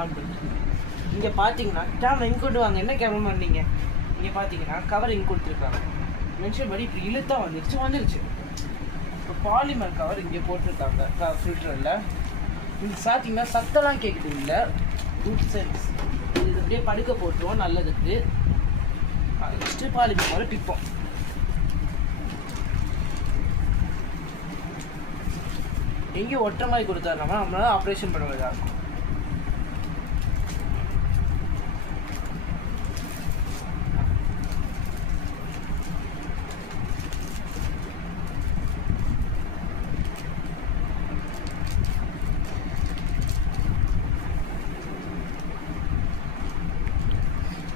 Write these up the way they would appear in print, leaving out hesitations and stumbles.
On பண்ணி இங்கே பார்த்தீங்கன்னா கேமரா இங்கே கொண்டு வாங்க. என்ன கேமரா பண்ணீங்க? இங்கே பார்த்தீங்கன்னா கவர் இங்கே கொடுத்துருக்காங்க. மென்ஷன் படி இப்படி இழுத்தா வந்துருச்சு. இப்போ பாலிமர் கவர் இங்கே போட்டிருக்காங்க ஃபில்டரில். இங்கே பார்த்தீங்கன்னா சத்தம்லாம் கேட்குது இல்லை. Good sense. இது அப்படியே படுக்க போட்டுருவோம் நல்லதுக்கு. ஃபஸ்ட்டு பாலிமர் கவர் பிப்போம். எங்கேயும் ஒற்றை மாதிரி கொடுத்தாருனா நம்மளால ஆப்ரேஷன் பண்ண வேண்டியதாக இருக்கும்.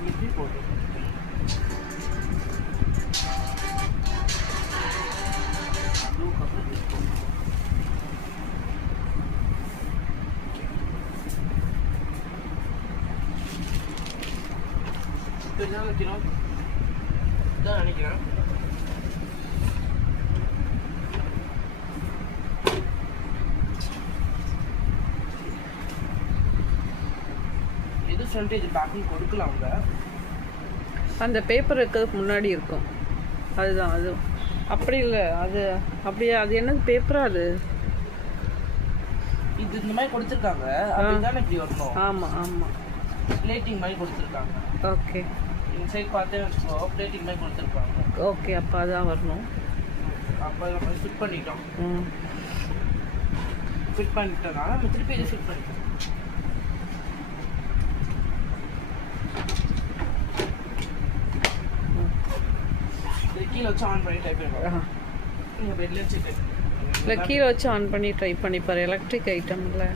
இப்படி போட்டு வைக்கணும் தான் நினைக்கிறேன். எது ஃப்ரண்டேஜ் பேக்குன்னு கொடுக்கலாம். அவங்க அந்த பேப்பர் இருக்கிறதுக்கு முன்னாடி இருக்கும். அதுதான் அது அப்படி இல்லை. அது அப்படியே அது என்னது பேப்பரா அது? இது இந்த மாதிரி கொடுத்துருக்காங்க. அப்படிதானே இப்படி வரணும். ஆமாம் ஆமாம். பிளேட்டிங் மாதிரி கொடுத்துருக்காங்க. ஓகே. இந்த சைட் பார்த்தே வச்சுக்கோ பிளேட்டிங் மாதிரி கொடுத்துருக்காங்க. ஓகே, அப்போ அதான் வரணும். அப்போ நம்ம ஃபிட் பண்ணிட்டோம். ஃபிட் பண்ணிட்டோம்னா நம்ம திருப்பி இதை ஃபிட் பண்ணிட்டோம். இது கீழே வச்சு ஆன் பண்ணி டைப் பண்ணுவோம். நீங்கள் பெட்லேயே வச்சு டைப் இல்லை, கீழே வச்சு ஆன் பண்ணி ட்ரை பண்ணிப்பார். எலக்ட்ரிக் ஐட்டம் இல்லை.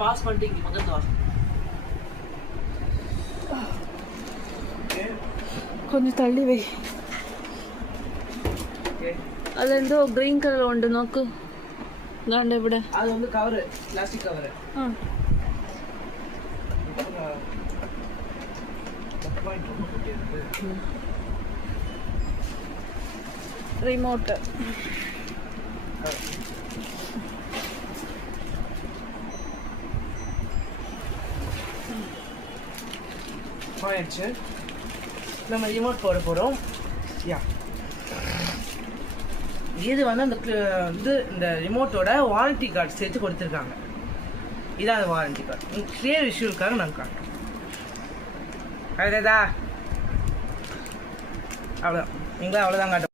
பாஸ் பண்ணிட்டு இங்கே பக்கத்து வா. கொஞ்சம் தள்ளி வை. அது எந்தோ க்ரீன் கலர் உண்டு நோக்கு. தாண்ட விட அது வந்து கவரு, பிளாஸ்டிக் கவரு. ரிமோட்டு. ஆயிடுச்சு. நம்ம ரிமோட் போட போகிறோம். இது வந்து அந்த வந்து இந்த ரிமோட்டோட வாரண்டி கார்டு சேர்த்து கொடுத்துருக்காங்க. இதான் அந்த வாரண்டி கார்டு. கிளியர் விஷுவலுக்காக நாங்கள் காட்டுறோம். அதுதா அவ்வளோதான். நீங்களே அவ்வளோதான் காட்ட